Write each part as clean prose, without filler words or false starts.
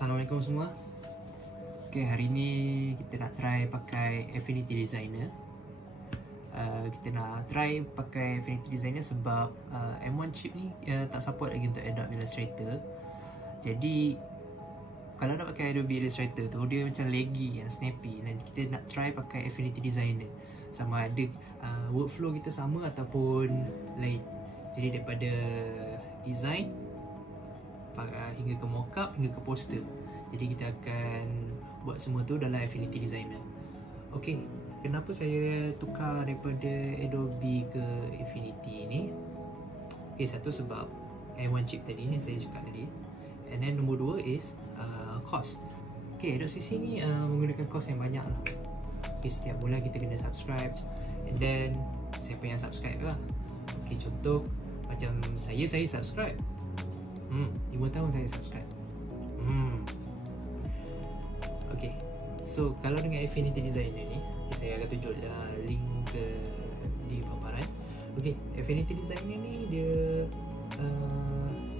Assalamualaikum semua. Okay, hari ni kita nak try pakai Affinity Designer. Kita nak try pakai Affinity Designer sebab M1 chip ni tak support lagi untuk Adobe Illustrator. Jadi kalau nak pakai Adobe Illustrator tu dia macam laggy, snappy, dan kita nak try pakai Affinity Designer. Sama ada workflow kita sama ataupun lain. Jadi daripada design hingga ke mockup, hingga ke poster. Jadi kita akan buat semua tu dalam Affinity Designer. Okay, kenapa saya tukar daripada Adobe ke Affinity ni? Okay, satu sebab M1 chip tadi yang saya cakap tadi. And then nombor dua is cost. Okay, Adobe CC ni menggunakan cost yang banyak lah. Okay, setiap bulan kita kena subscribe. And then siapa yang subscribe lah. Okay, contoh macam saya subscribe 5 tahun saya subscribe. Okay, so kalau dengan Affinity Designer ni, okay, saya akan tunjuk link di paparan. Okay, Affinity Designer ni dia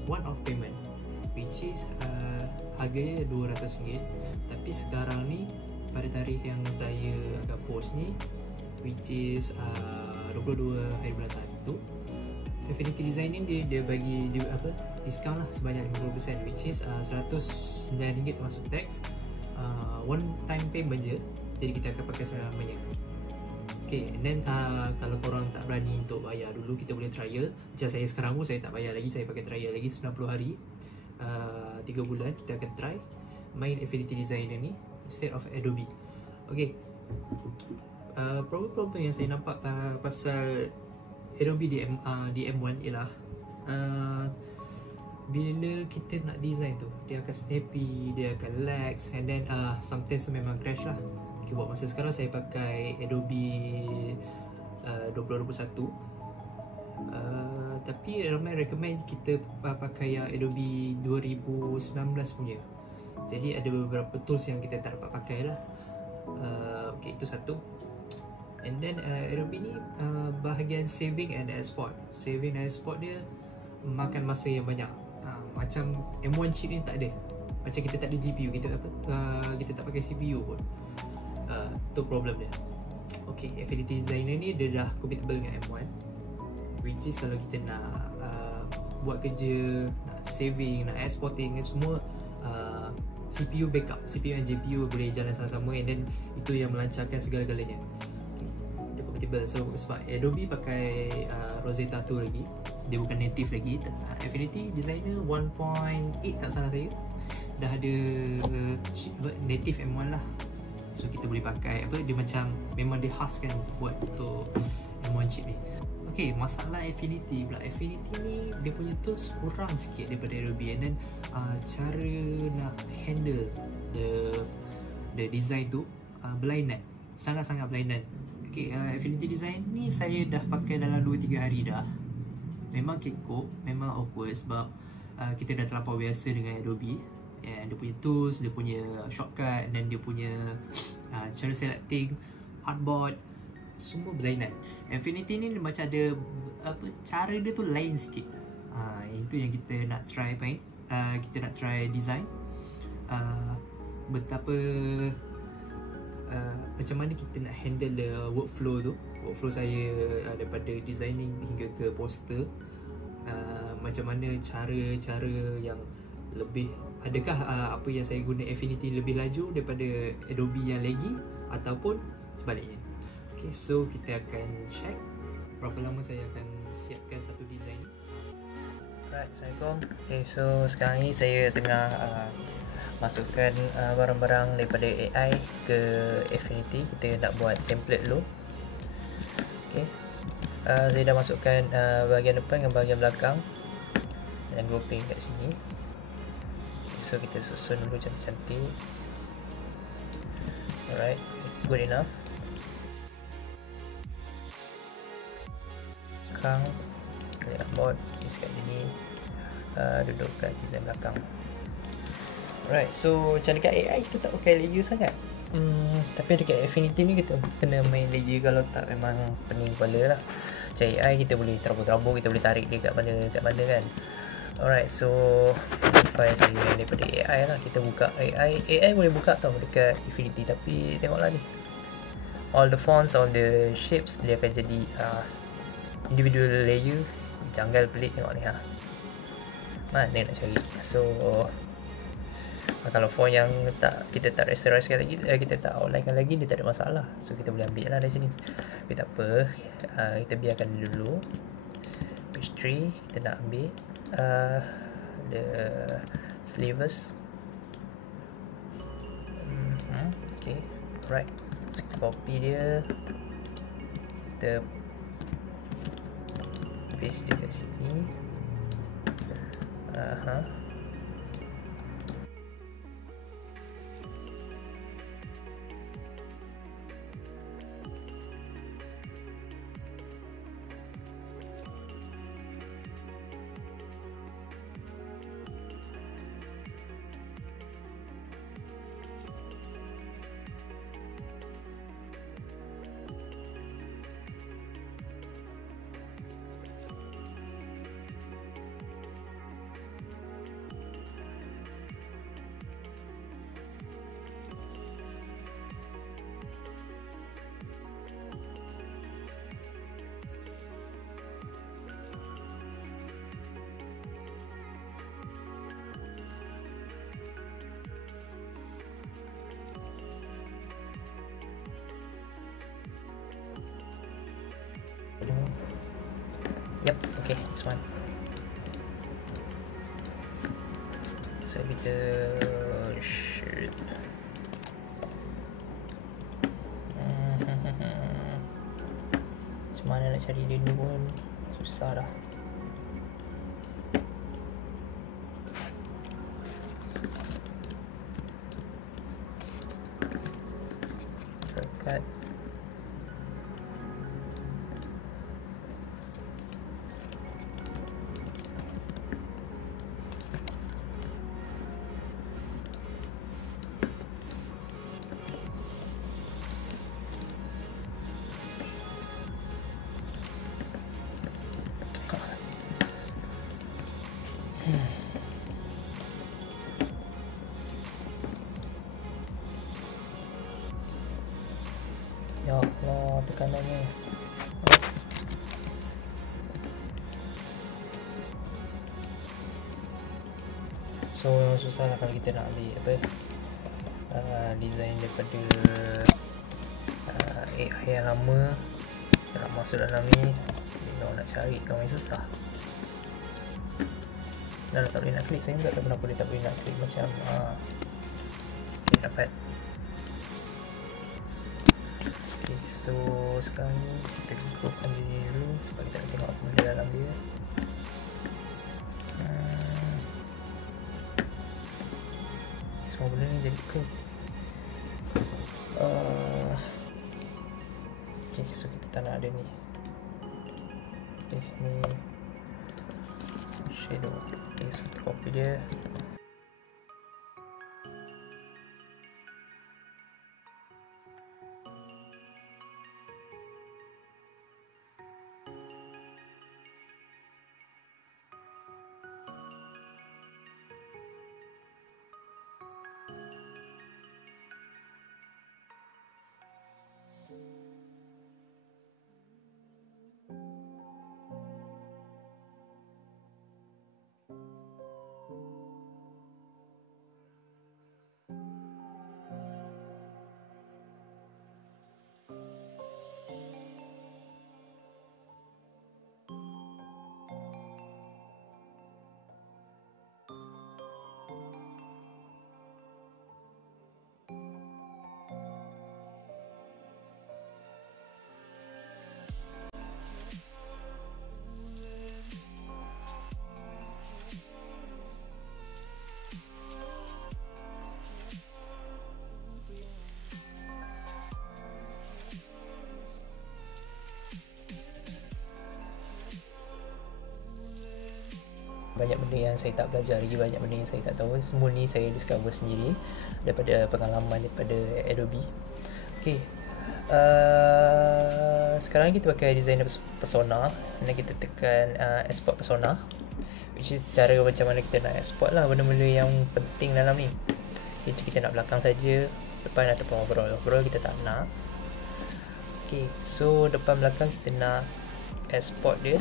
one off payment, which is harganya RM200. Tapi sekarang ni pada tarikh yang saya akan post ni, which is 22 hari bulan 1, Affinity Designer dia bagi diskaun lah sebanyak 50%, which is RM109 termasuk tax. One time payment je, jadi kita akan pakai selamanya. Okay, and then kalau korang tak berani untuk bayar dulu, kita boleh trial. Macam saya sekarang pun saya tak bayar lagi, saya pakai trial lagi 90 hari, 3 bulan kita akan try main Affinity Designer ni instead of Adobe. Okay, problem yang saya nampak pasal Adobe di M1 ialah bila kita nak design tu, dia akan snappy, dia akan lags, and then sometimes memang crash lah. Okay, buat masa sekarang saya pakai Adobe 2021, tapi ramai recommend kita pakai yang Adobe 2019 punya. Jadi ada beberapa tools yang kita tak dapat pakai lah. Okay, itu satu. And then Adobe ni bahagian saving and export. Saving and export dia makan masa yang banyak. Macam M1 chip ni tak ada. Macam kita tak ada GPU, kita tak pakai CPU pun. Tu problem dia. Okay, Affinity Designer ni dia dah compatible dengan M1, which is kalau kita nak buat kerja, nak saving, nak exporting, semua CPU backup, CPU dan GPU boleh jalan sama-sama, and then itu yang melancarkan segala-galanya. So sebab Adobe pakai Rosetta tu lagi, dia bukan native lagi. Affinity Designer 1.8 tak salah saya dah ada native M1 lah. So kita boleh pakai dia macam memang dia khas kan buat untuk M1 chip ni. Okay, masalah Affinity pula, Affinity ni dia punya tools kurang sikit daripada Adobe, and then cara nak handle the design tu berlainan, sangat-sangat berlainan. Okay, Affinity Design ni saya dah pakai dalam 2-3 hari dah. Memang kekok, memang awkward sebab kita dah terlampau biasa dengan Adobe. Dia punya tools, dia punya shortcut, dan dia punya cara selecting, artboard, semua berlainan. Affinity ni macam ada cara dia tu lain sikit. Itu yang kita nak try main. Kita nak try design. Betapa macam mana kita nak handle the workflow tu. Workflow saya daripada designing hingga ke poster, macam mana cara-cara yang lebih, adakah apa yang saya guna Affinity lebih laju daripada Adobe yang lagi, ataupun sebaliknya. Okay, so kita akan check berapa lama saya akan siapkan satu design. Alright, Assalamualaikum. Okay, so sekarang ni saya tengah masukkan barang-barang daripada AI ke Affinity. Kita nak buat template dulu. Okay, saya dah masukkan bahagian depan dengan bahagian belakang dan grouping kat sini. So kita susun dulu cantik-cantik. Alright, good enough. Belakang layout kat sini, duduk kat design belakang. Alright, so macam dekat AI kita tak pakai layer sangat, tapi dekat Affinity ni kita kena main layer, kalau tak memang pening kepala lah. Macam AI kita boleh terabur-terabur, kita boleh tarik dia kat mana kan. Alright, so modify saya daripada AI lah. Kita buka AI boleh buka tau dekat Affinity, tapi tengoklah ni, all the fonts, all the shapes dia akan jadi individual layer. Janggal pelik tengok ni mana nak cari. So kalau font yang kita tak rasterize lagi, kita tak outline lagi, dia tak ada masalah. So kita boleh ambil lah dari sini, tapi tak apa, kita biarkan dulu. Page 3 kita nak ambil the slavers. Okay, right, kita copy dia, kita paste dia kat sini. Yep, okay, this one. So kita shoot. Semana nak cari dia ni pun susah dah. Shortcut. Ya Allah, tekanannya. So susah lah kalau kita nak ambil apa design daripada AI yang lama, nak masuk dalam ni, nak cari kau main susah. Dah tak boleh nak klik, saya juga tak kenapa dia tak boleh nak klik macam okay, dapat. Okay, so sekarang ni kita groupkan dia dulu sebab kita nak tengok apa benda dalam dia. Semua benda ni jadi curve. Okay, so kita tak nak ada ni. Okay, ni shadow. Okay, so kita copy dia. Banyak benda yang saya tak belajar lagi, banyak benda yang saya tak tahu. Semua ni saya discover sendiri daripada pengalaman daripada Adobe. Okay, sekarang kita pakai designer persona dan kita tekan export persona, which is cara macam mana kita nak export lah benda-benda yang penting dalam ni. Okay, kita nak belakang saja, depan ataupun overall kita tak nak. Okay, so depan belakang kita nak export dia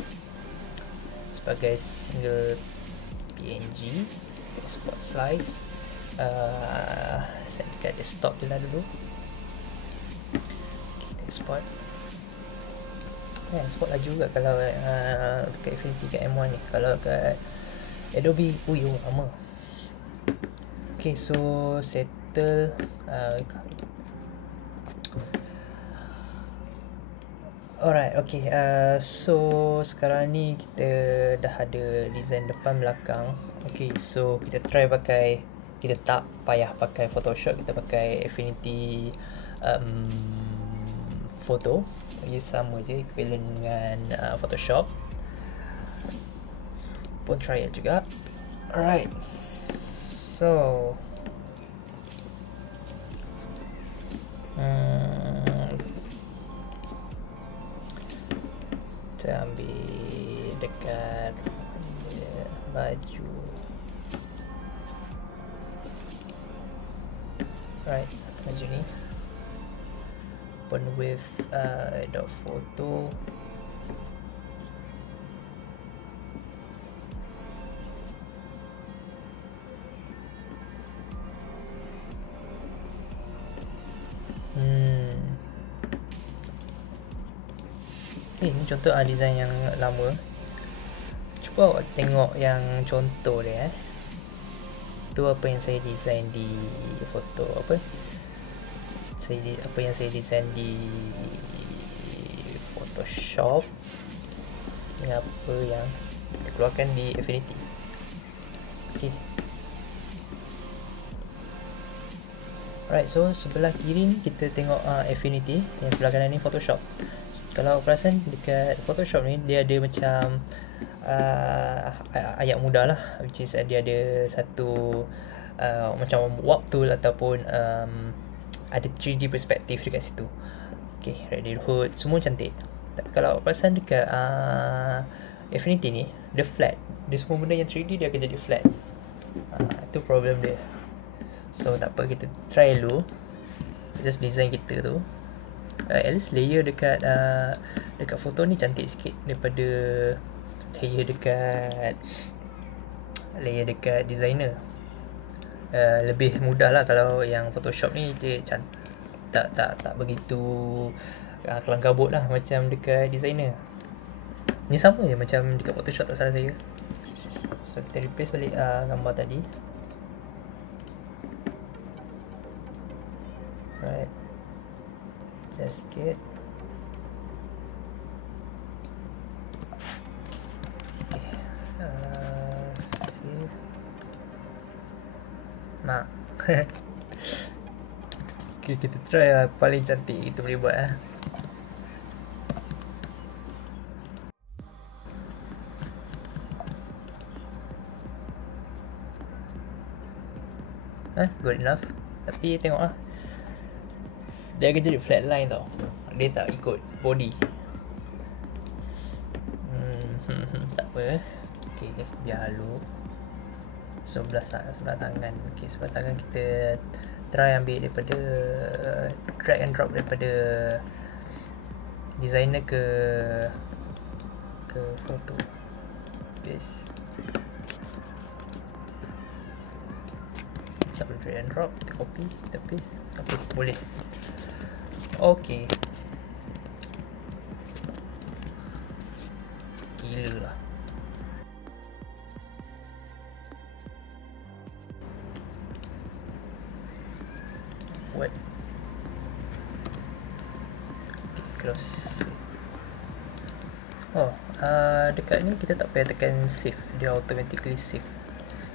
sebagai single PNG, export slice. Set dekat desktop je lah dulu. Kita export. Export laju juga kalau dekat Affinity kat M1 ni. Kalau kat Adobe, lama. Okay, so settle. Alright, okay. So sekarang ni kita dah ada design depan belakang. Okay, so kita try pakai, kita tak payah pakai Photoshop, kita pakai Affinity Photo. Ia sama je, equivalent dengan Photoshop. Pun trial juga. Alright, so kita ambil dekat baju. Right, baju ni open with dot photo. Okay, ni contoh design yang lama. Cuba awak tengok yang contoh dia. Tu apa yang saya design di foto apa? Apa yang saya design di Photoshop dengan apa yang saya keluarkan di Affinity. Okay. Alright, so sebelah kiri ni kita tengok Affinity, yang sebelah kanan ni Photoshop. Kalau perasan dekat Photoshop ni dia ada macam ayat mudah lah, which is dia ada satu macam warp tool ataupun ada 3D perspektif dekat situ. Okay, ready hood, semua cantik. Tapi kalau perasan dekat Affinity ni, dia flat. Dia semua benda yang 3D dia akan jadi flat. Itu problem dia. So tak apa, kita try dulu. Just design kita tu. At least layer dekat foto ni cantik sikit daripada layer dekat designer. Lebih mudah lah. Kalau yang Photoshop ni dia tak begitu kelang kabut lah macam dekat designer. Ni sama je macam dekat Photoshop, tak salah saya. So kita replace balik gambar tadi. Right, just get save. Mak. Okay, kita try lah paling cantik kita boleh buat lah. Good enough. Tapi tengok lah, dia akan jadi flat line tau. Dia tak ikut body. Tak apa. Okay, biar halu. Sebelah tangan. Okay, sebelah tangan kita try ambil daripada drag and drop daripada designer ke foto. This kita drag and drop, kita copy, kita paste. Okay, boleh. Okay, gila lah. What? Okay, close. Dekat ni kita tak payah tekan save, dia automatically save.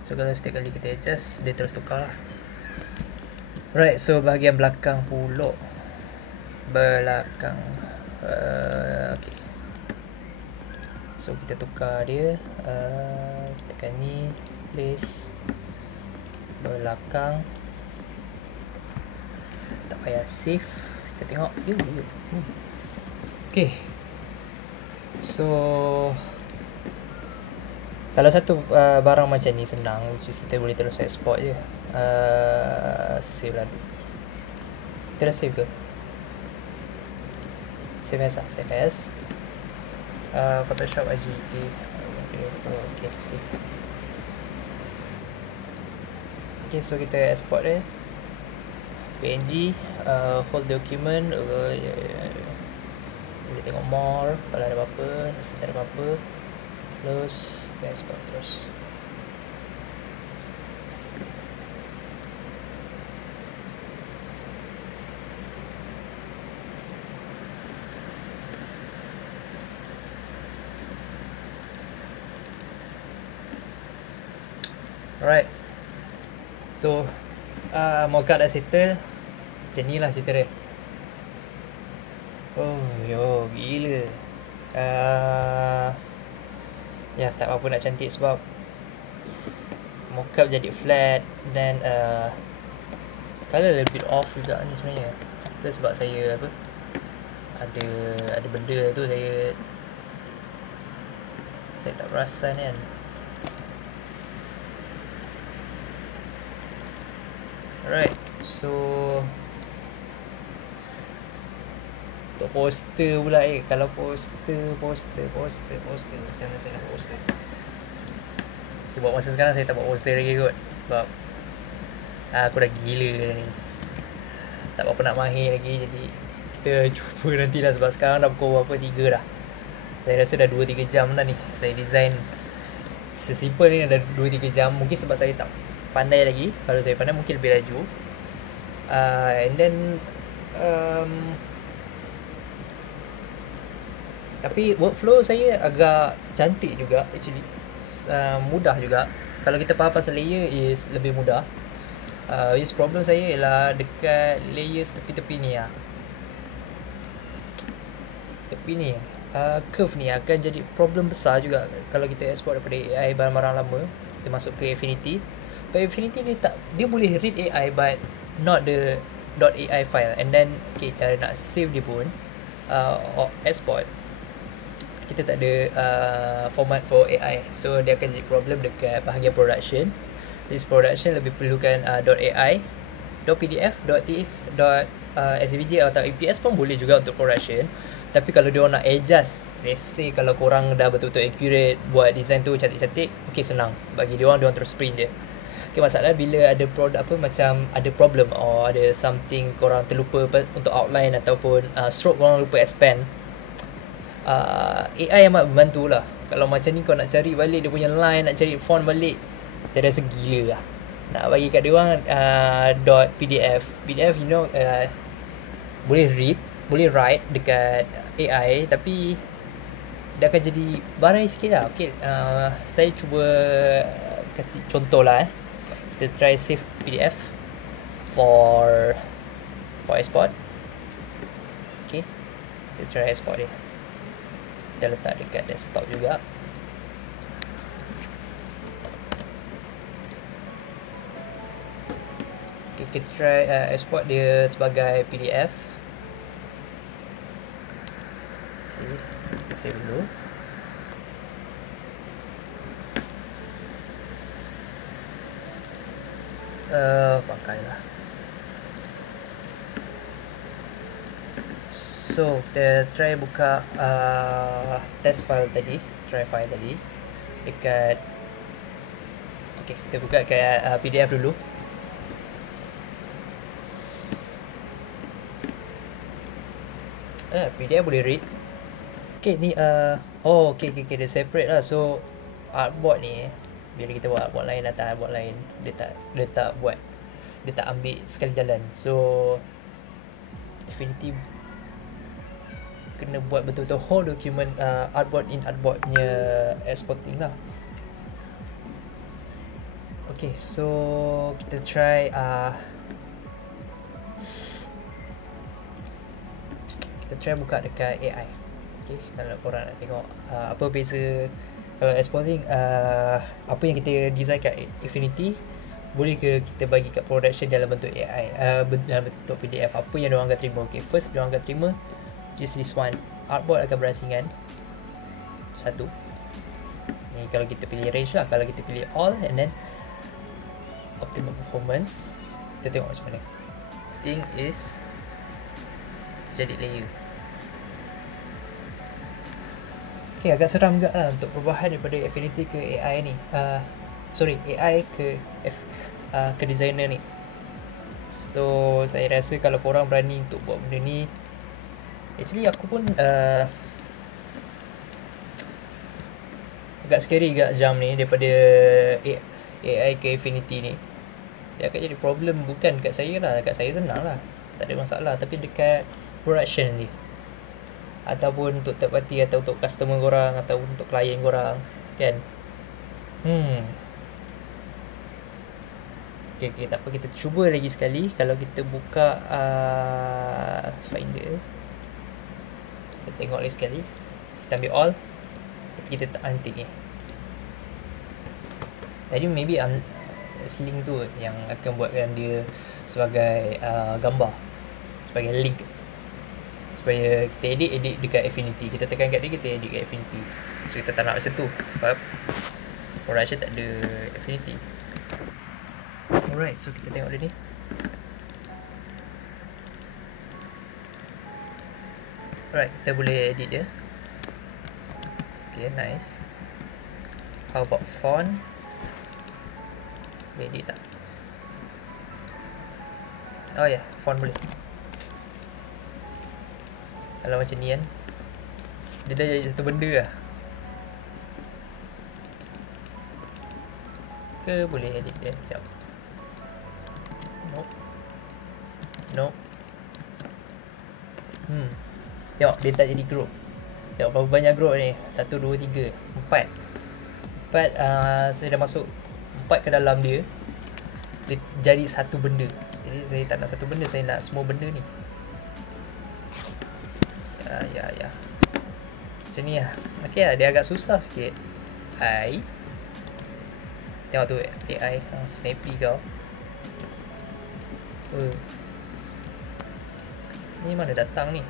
So kalau setiap kali kita adjust, dia terus tukar lah. Right, so bahagian belakang pula. Okay, so kita tukar dia. Tekan ni, place belakang. Tak payah save, kita tengok. Okay, so Kalau satu barang macam ni senang, which is kita boleh terus export je. Save lah. Kita dah save ke? Save as lah, save as. Photoshop IGK. Okay, save. Okay, so kita export dia. PNG, whole document. Boleh tengok more kalau ada apa-apa, tak ada apa-apa. Close, kita export terus. Alright, so mockup dah settle. Macam ni lah cerita dia. Oh yo, gila. Ya, tak apa-apa nak cantik sebab mockup jadi flat. Dan colour a little bit off juga ni sebenarnya. Itu sebab saya apa, ada benda tu saya tak perasan kan. Alright, so untuk poster pula kalau poster macam mana saya nak buat poster. Buat masa sekarang saya tak buat poster lagi kot, sebab aku dah gila ni, tak apa nak mahir lagi. Jadi kita cuba nantilah, sebab sekarang dah pukul berapa, 3 dah. Saya rasa dah 2-3 jam dah ni saya design sesimpel ni, dah 2-3 jam. Mungkin sebab saya tak pandai lagi. Kalau saya pandai mungkin lebih laju. And then tapi workflow saya agak cantik juga actually. Mudah juga. Kalau kita faham pasal layer is lebih mudah. Problem saya ialah dekat layers tepi-tepi ni lah. Tepi ni curve ni akan jadi problem besar juga kalau kita export daripada AI barang-barang lama, kita masuk ke Affinity. But Affinity dia boleh read AI but not the .ai file. And then cara nak save dia pun or export, kita tak ada format for AI. So dia akan jadi problem dekat bahagian production. This production lebih perlukan .ai, .pdf, .tif, .svg atau EPS pun boleh juga untuk production. Tapi kalau dia orang nak adjust, let's say kalau korang dah betul-betul accurate buat design tu cantik-cantik, okay, senang bagi dia orang terus print je. Okay, masalah bila ada produk apa macam ada problem or ada something korang terlupa untuk outline ataupun stroke korang lupa expand, AI amat membantu lah. Kalau macam ni kau nak cari balik dia punya line, nak cari font balik, saya rasa gila lah. Nak bagi kat dia orang .pdf, you know, boleh read, boleh write dekat AI, tapi dia akan jadi barai sikit lah. Okay, saya cuba kasih contoh lah. Kita try save PDF for export. Okay, kita try export dia. Kita letak dekat desktop juga. Okay, kita try export dia sebagai PDF. Okay, kita save dulu. Pakailah. So kita try buka test file tadi, try file tadi dekat. Okay, kita buka kat PDF dulu. PDF boleh read. Okay, ni okay, dia separate lah. So artboard ni, bila kita buat artboard lain atau artboard lain, dia tak ambil sekali jalan. So Affinity kena buat betul-betul whole document artboard in artboard punya exporting lah. Okay, so kita try buka dekat AI. Okay, kalau korang nak tengok apa beza exporting apa yang kita design kat Affinity, boleh ke kita bagi kat production dalam bentuk AI, dalam bentuk PDF, apa yang diorang akan terima. Okay, first diorang akan terima just this one, artboard akan berasingan satu. Ni kalau kita pilih range lah. Kalau kita pilih all and then optimum performance, kita tengok macam mana. Thing is jadi layer. Okay, agak seram juga lah untuk perubahan daripada Affinity ke AI ni. AI ke designer ni. So saya rasa kalau korang berani untuk buat benda ni, actually aku pun agak scary agak jam ni daripada AI ke Affinity ni. Dia akan jadi problem bukan dekat saya lah. Dekat saya senang lah, tak ada masalah. Tapi dekat production ni, ataupun untuk third party, atau untuk customer korang, atau untuk klien korang kan. Okay, tak apa, kita cuba lagi sekali. Kalau kita buka Finder, kita tengok lagi sekali. Kita ambil all, tapi kita tak hunting ni. Tadi maybe link tu yang akan buatkan dia sebagai gambar, sebagai link, supaya kita edit dekat Affinity. Kita tekan kat dia, kita edit kat Affinity. So kita tak nak macam tu, sebab production tak ada Affinity. Alright, so kita tengok dia ni. Alright, kita boleh edit dia. Okay, nice. How about font? Boleh edit tak? Oh ya, yeah, font boleh. Kalau macam ni kan, dia dah jadi satu benda lah. Ke boleh edit dia? Sekejap. Nope. Tengok, dia tak jadi group. Tengok berapa banyak group ni. 1, 2, 3, 4. Saya dah masuk 4 ke dalam dia. Dia jadi satu benda. Jadi saya tak nak satu benda, saya nak semua benda ni. Ya. Macam ni lah. Okay lah, dia agak susah sikit. Tengok tu AI snappy kau. Ni mana datang ni?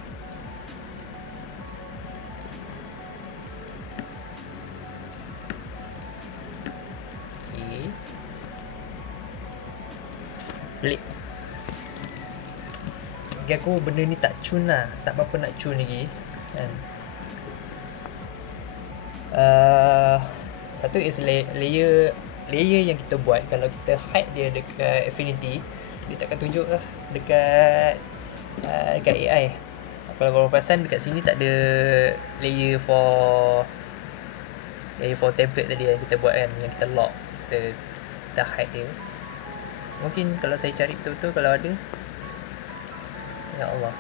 Okay, pelik. Bagi aku benda ni tak cun lah. Tak apa-apa nak cun lagi kan. Satu is layer yang kita buat. Kalau kita hide dia dekat Affinity, dia takkan tunjuk lah dekat AI. Kalau korang perasan dekat sini tak ada layer for template tadi yang kita buat kan, yang kita lock, kita hide dia. Mungkin kalau saya cari betul-betul kalau ada. Ya Allah,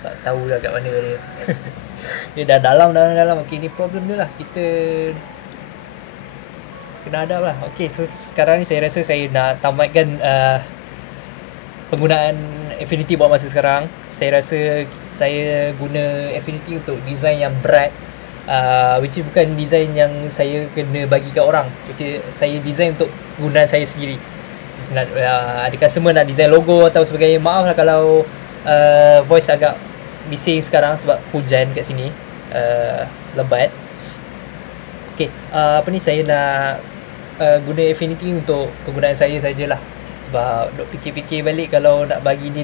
tak tahulah kat mana dia. Dia dah dalam. Okay, ni problem dia lah. Kita kena hadap lah. Okay, so sekarang ni saya rasa saya nak tamatkan penggunaan Affinity buat masa sekarang. Saya rasa saya guna Affinity untuk design yang berat, which is bukan design yang saya kena bagi kat orang, which is saya design untuk penggunaan saya sendiri. Ada customer nak design logo atau sebagainya, maaf lah kalau voice agak bising sekarang sebab hujan kat sini, lebat. Okay, saya nak guna Affinity untuk penggunaan saya sajalah. Sebab duk fikir-fikir balik kalau nak bagi ni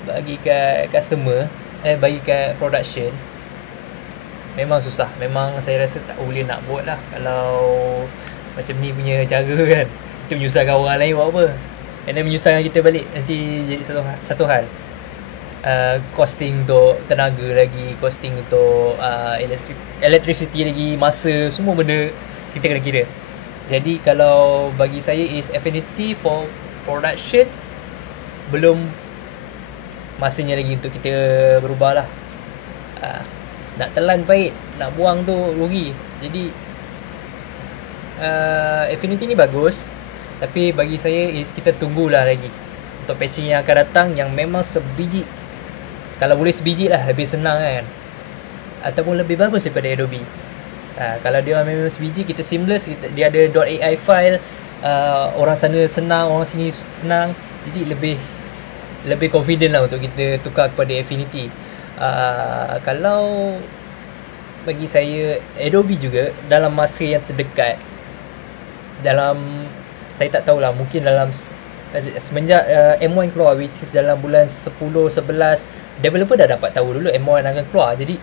bagi kat customer, bagi kat production, memang susah. Memang saya rasa tak boleh nak buat lah kalau macam ni punya cara kan. Kita menyusahkan orang lain buat apa, and then menyusahkan kita balik. Nanti jadi satu hal. Costing untuk tenaga lagi, costing untuk electricity lagi, masa, semua benda kita kena kira. Jadi kalau bagi saya is Affinity for production, belum masanya lagi untuk kita berubah lah. Nak telan pahit, nak buang tu rugi. Jadi Affinity ni bagus, tapi bagi saya is kita tunggulah lagi untuk patching yang akan datang yang memang sebiji. Kalau boleh sebiji lah, lebih senang kan, ataupun lebih bagus daripada Adobe. Kalau dia memang sebiji, kita seamless, dia ada .ai file, orang sana senang, orang sini senang. Jadi lebih lebih confident lah untuk kita tukar kepada Affinity. Kalau bagi saya, Adobe juga dalam masa yang terdekat, dalam, saya tak tahulah, mungkin dalam semenjak M1 keluar, which is dalam bulan 10, 11, developer dah dapat tahu dulu M1 akan keluar. Jadi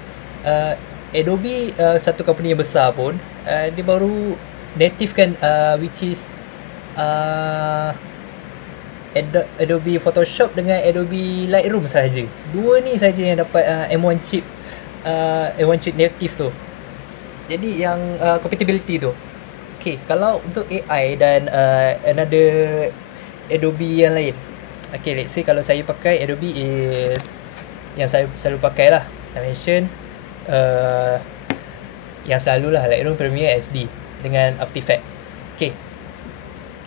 Adobe, satu company yang besar pun, dia baru native kan, which is Adobe Photoshop dengan Adobe Lightroom sahaja. Dua ni saja yang dapat M1 chip, M1 chip native tu. Jadi yang compatibility tu. Okay, kalau untuk AI dan another Adobe yang lain. Okay, let's say kalau saya pakai Adobe is yang saya selalu pakai lah. I mention yang selalu lah, Lightroom, Premiere, SD dengan After Effects. Okay,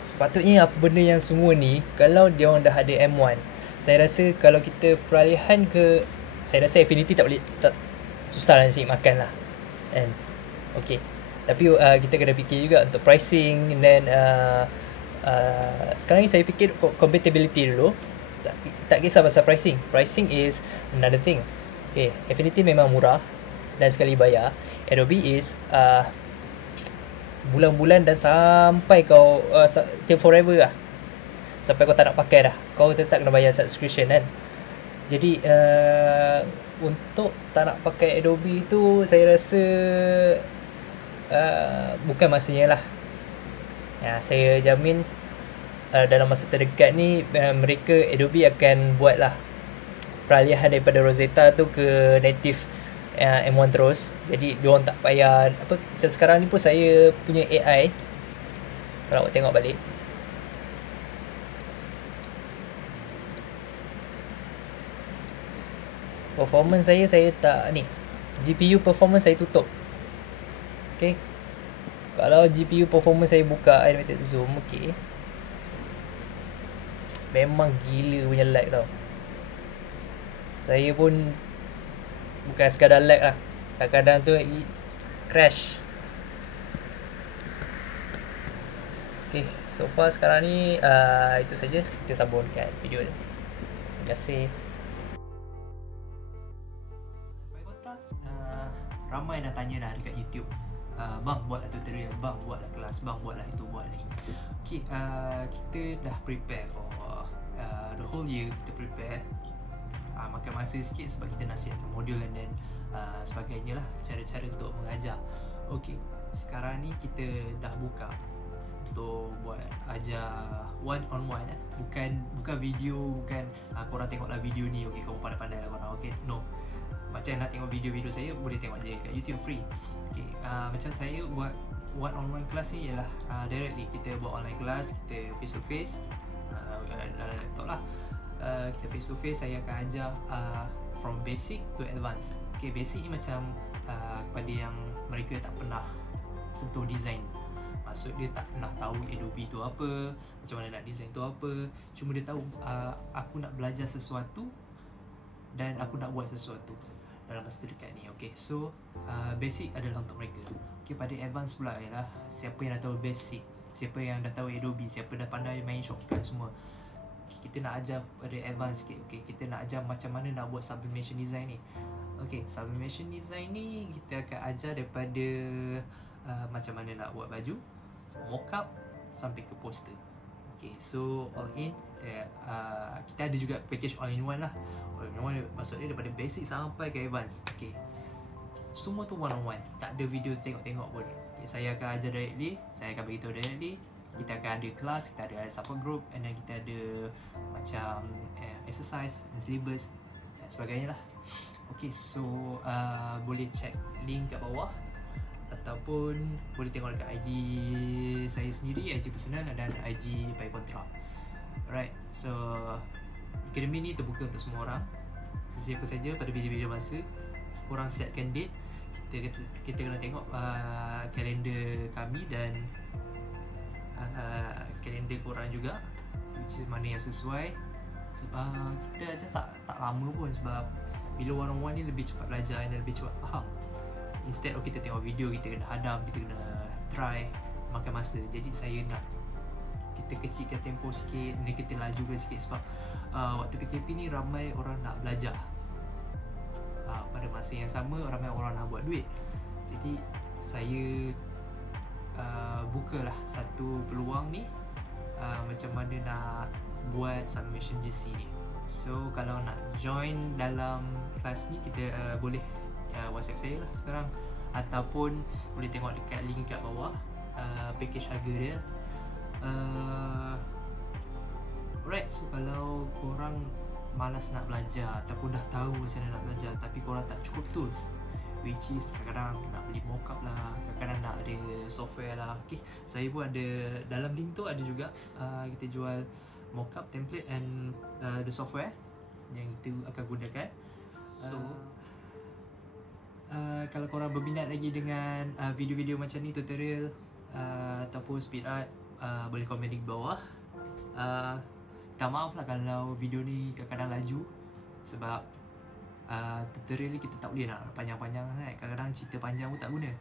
sepatutnya apa benda yang semua ni, kalau dia orang dah ada M1, saya rasa kalau kita peralihan ke, saya rasa Affinity tak boleh, tak, susah lah nak cari makan lah. And okay, tapi kita kena fikir juga untuk pricing. Dan sekarang ni saya fikir compatibility dulu. Tak kisah pasal pricing. Pricing is another thing. Okay, Affinity memang murah dan sekali bayar. Adobe is bulan-bulan dan sampai kau till forever lah, sampai kau tak nak pakai dah, kau tetap kena bayar subscription kan. Jadi untuk tak nak pakai Adobe tu, saya rasa bukan masanya lah. Saya jamin dalam masa terdekat ni mereka, Adobe akan buat lah peralihan daripada Rosetta tu ke native M1 terus. Jadi diorang tak payah apa, macam sekarang ni pun saya punya AI, kalau awak tengok balik, performance saya tak ni, GPU performance saya tutup. Okay, kalau GPU performance saya buka animated zoom, okay, memang gila punya lag tau. Saya pun bukan sekadar lag lah, kadang-kadang tu crash. Okay, so far sekarang ni itu saja, kita sambung dekat video tu. Terima kasih. Ramai dah tanya dah dekat YouTube, bang buatlah tutorial, bang buatlah kelas, bang buatlah itu, buatlah ini. Okay, kita dah prepare for the whole year. Kita prepare, makan masa sikit sebab kita nasihatkan modul and then sebagainya lah, cara-cara untuk mengajar. Okay, sekarang ni kita dah buka untuk buat ajar one on one, bukan video, bukan korang tengoklah video ni, okay, kamu pandai-pandai lah korang, okay, no. Macam nak tengok video-video saya, boleh tengok je kat YouTube free. Okay, macam saya buat one on one class ni ialah directly kita buat online class, kita face to face dalam laptop lah. Kita face to face, saya akan ajar from basic to advanced. Okay, basic ni macam kepada yang mereka tak pernah sentuh design, maksud dia tak pernah tahu Adobe tu apa, macam mana nak design tu apa, cuma dia tahu aku nak belajar sesuatu dan aku nak buat sesuatu dalam masa terdekat ni. Okay, so basic adalah untuk mereka. Okay, pada advance pula ialah siapa yang dah tahu basic, siapa yang dah tahu Adobe, siapa dah pandai main shortcut semua. Okay, kita nak ajar pada advance sikit. Okay, kita nak ajar macam mana nak buat sublimation design ni. Okay, sublimation design ni kita akan ajar daripada macam mana nak buat baju, mockup sampai ke poster. Okay, so all in kita ada juga package all in one lah. All in one maksudnya daripada basic sampai ke advance. Okay, semua tu one on one, tak ada video tengok-tengok pun. Okay, saya akan ajar directly, saya akan beritahu directly. Kita akan ada kelas, kita ada support group, and then kita ada macam exercise and syllabus dan sebagainya lah. Okay, so boleh check link kat bawah ataupun boleh tengok dekat IG saya sendiri, IG personal dan IG by Kontra. Alright, so akademi ni terbuka untuk semua orang, sesiapa saja pada bila-bila masa. Korang setkan date, kita kena tengok kalender kami dan kalender korang juga, which is mana yang sesuai. Sebab kita aja tak lama pun, sebab bila one on one ni lebih cepat belajar dan lebih cepat faham. Instead of kita tengok video, kita kena hadam, kita kena try, makan masa. Jadi saya nak kita kecilkan tempo sikit, ni kita lajukan sikit sebab waktu PKP ni ramai orang nak belajar. Pada masa yang sama ramai orang nak buat duit. Jadi saya bukalah satu peluang ni, macam mana nak buat submission GC ni. So kalau nak join dalam kelas ni, kita boleh WhatsApp saya lah sekarang, ataupun boleh tengok dekat link kat bawah, package harga dia. Alright, so kalau korang malas nak belajar ataupun dah tahu macam mana nak belajar tapi korang tak cukup tools, which is kadang-kadang nak beli mockup lah, kadang-kadang nak ada software lah. Okay, saya pun ada dalam link tu ada juga kita jual mockup, template and the software yang kita akan gunakan. So kalau korang berminat lagi dengan video-video macam ni, tutorial ataupun speed art, boleh komen di bawah. Minta maaf lah kalau video ni kadang-kadang laju, sebab tutorial ni kita tak boleh nak panjang-panjang kan. Kadang-kadang cerita panjang pun tak guna.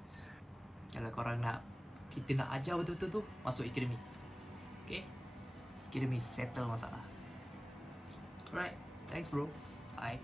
Kalau korang nak kita nak ajar betul-betul tu, masuk akademi. Okay, akademi settle masalah. Alright, thanks bro, bye.